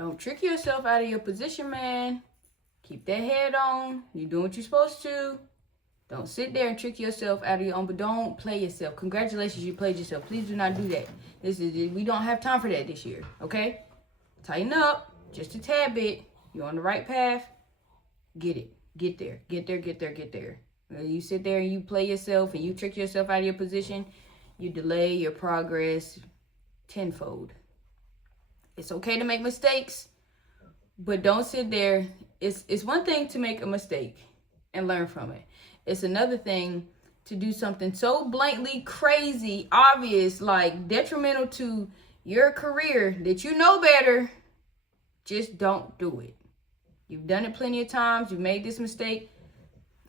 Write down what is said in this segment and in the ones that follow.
Don't trick yourself out of your position, man. Keep that head on. You're doing what you're supposed to. Don't sit there and trick yourself out of your own, but don't play yourself. Congratulations, you played yourself. Please do not do that. We don't have time for that this year, okay? Tighten up just a tad bit. You're on the right path. Get it. Get there. Get there, get there, get there. When you sit there and you play yourself and you trick yourself out of your position, you delay your progress tenfold. It's okay to make mistakes, but don't sit there. It's one thing to make a mistake and learn from it. It's another thing to do something so blatantly crazy, obvious, like detrimental to your career that you know better. Just don't do it. You've done it plenty of times. You've made this mistake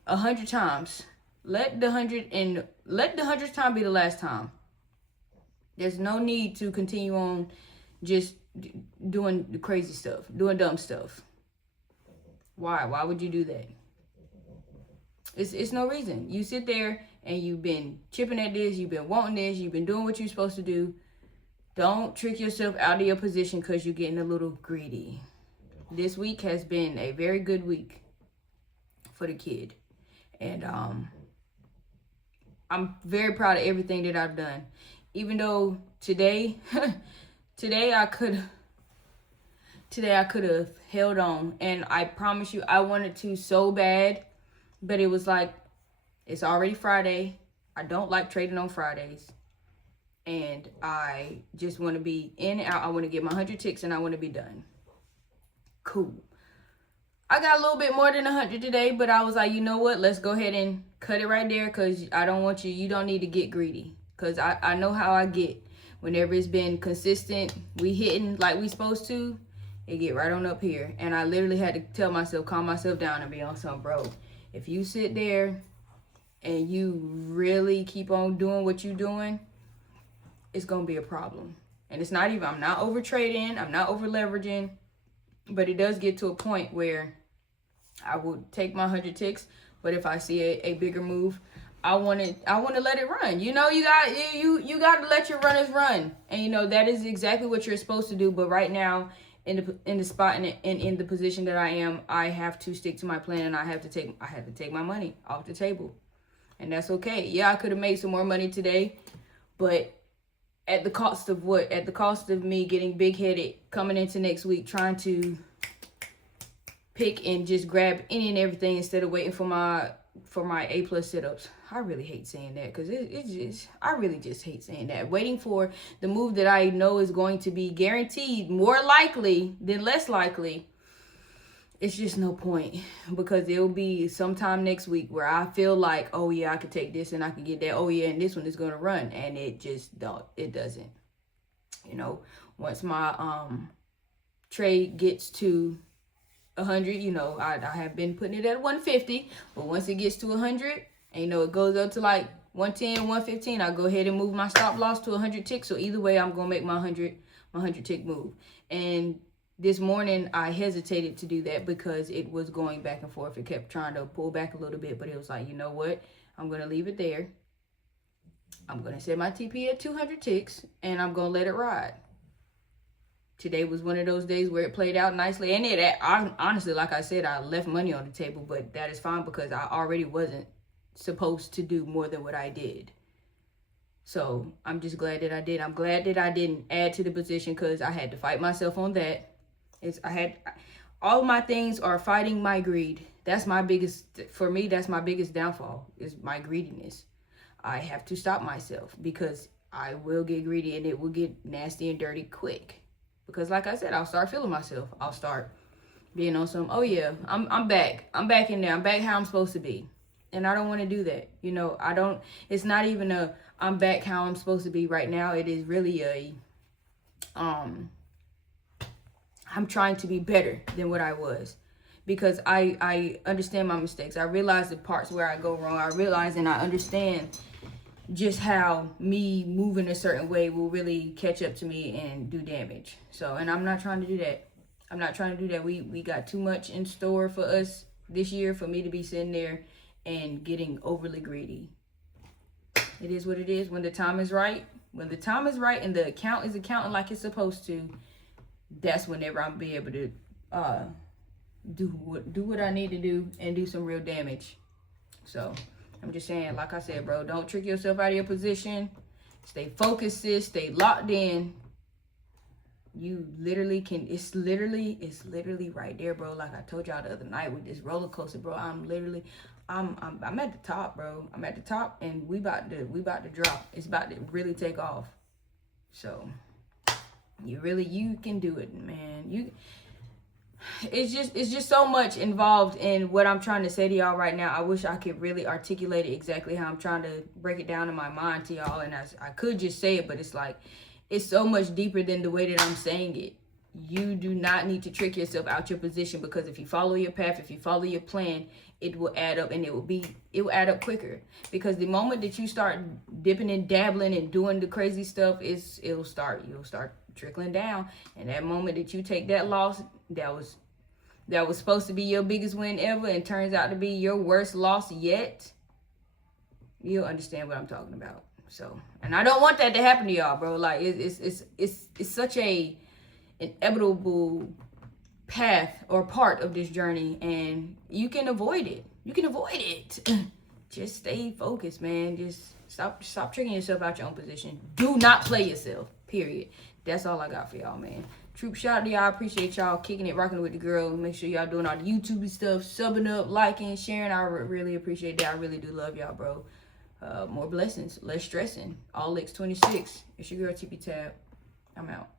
100 times. Let the 100th time be the last time. There's no need to continue on just doing the crazy stuff, doing dumb stuff. Why? Why would you do that? It's no reason. You sit there and you've been chipping at this, you've been wanting this, you've been doing what you're supposed to do. Don't trick yourself out of your position because you're getting a little greedy. This week has been a very good week for the kid. And I'm very proud of everything that I've done. Even though today I could have held on, and I promise you I wanted to so bad, but it was like, it's already Friday. I don't like trading on Fridays. And I just want to be in and out. I want to get my 100 ticks and I want to be done. Cool. I got a little bit more than 100 today, but I was like, you know what? Let's go ahead and cut it right there because I don't want you don't need to get greedy. Because I know how I get. Whenever it's been consistent, we hitting like we supposed to, it get right on up here. And I literally had to tell myself, calm myself down and be on some, bro. If you sit there and you really keep on doing what you're doing, it's going to be a problem. And it's not even, I'm not over trading, I'm not over leveraging, but it does get to a point where I will take my 100 ticks, but if I see a bigger move, I want to let it run. You know, you got to let your runners run. And you know, that is exactly what you're supposed to do, but right now in the spot and in the position that I am, I have to stick to my plan and I have to take my money off the table. And that's okay. Yeah, I could have made some more money today, but at the cost of what? At the cost of me getting big-headed coming into next week, trying to pick and just grab any and everything instead of waiting for my A+ sit-ups. I really hate saying that because I really just hate saying that. Waiting for the move that I know is going to be guaranteed more likely than less likely. It's just no point because it'll be sometime next week where I feel like, oh yeah, I could take this and I could get that. Oh yeah, and this one is going to run. And it doesn't. You know, once my trade gets to 100, you know, I have been putting it at 150, but once it gets to 100, and you know, it goes up to like 110, 115, I go ahead and move my stop loss to 100 ticks. So either way, I'm going to make my 100 tick move. And this morning, I hesitated to do that because it was going back and forth. It kept trying to pull back a little bit, but it was like, you know what? I'm going to leave it there. I'm going to set my TP at 200 ticks, and I'm going to let it ride. Today was one of those days where it played out nicely. And honestly, like I said, I left money on the table, but that is fine because I already wasn't supposed to do more than what I did. So I'm just glad that I did. I'm glad that I didn't add to the position because I had to fight myself on that. All my things are fighting my greed. That's my biggest, for me, that's my biggest downfall is my greediness. I have to stop myself because I will get greedy and it will get nasty and dirty quick. Because like I said, I'll start feeling myself. I'll start being on some, oh yeah, I'm back. I'm back in there. I'm back how I'm supposed to be. And I don't want to do that. You know, it's not even I'm back how I'm supposed to be right now. It is really I'm trying to be better than what I was. Because I understand my mistakes. I realize the parts where I go wrong. I realize and I understand just how me moving a certain way will really catch up to me and do damage. So, and I'm not trying to do that. I'm not trying to do that. We got too much in store for us this year for me to be sitting there and getting overly greedy. It is what it is. When the time is right and the account is accounting like it's supposed to, that's whenever I'm be able to do what I need to do and do some real damage. So I'm just saying, like I said, bro, don't trick yourself out of your position. Stay focused, sis. Stay locked in. You literally can. It's literally right there, bro. Like I told y'all the other night with this roller coaster, bro. I'm at the top, bro. I'm at the top, and we about to drop. It's about to really take off. So you can do it, man. It's just so much involved in what I'm trying to say to y'all right now. I wish I could really articulate it exactly how I'm trying to break it down in my mind to y'all, and I could just say it, but it's like, it's so much deeper than the way that I'm saying it. You do not need to trick yourself out your position, because if you follow your path, if you follow your plan, it will add up, and it will add up quicker. Because the moment that you start dipping and dabbling and doing the crazy stuff, you'll start trickling down. And that moment that you take that loss, that was supposed to be your biggest win ever, and turns out to be your worst loss yet, you'll understand what I'm talking about. So, and I don't want that to happen to y'all, bro. Like it's such a inevitable path or part of this journey, and you can avoid it. Just stay focused, man. Just stop tricking yourself out your own position. Do not play yourself. Period. That's all I got for y'all, man. Troop, shout out to y'all. I appreciate y'all kicking it, rocking it with the girl. Make sure y'all doing all the YouTube stuff, subbing up, liking, sharing. I really appreciate that. I really do love y'all, bro. More blessings, less stressing. All X 26. It's your girl TP Tab. I'm out.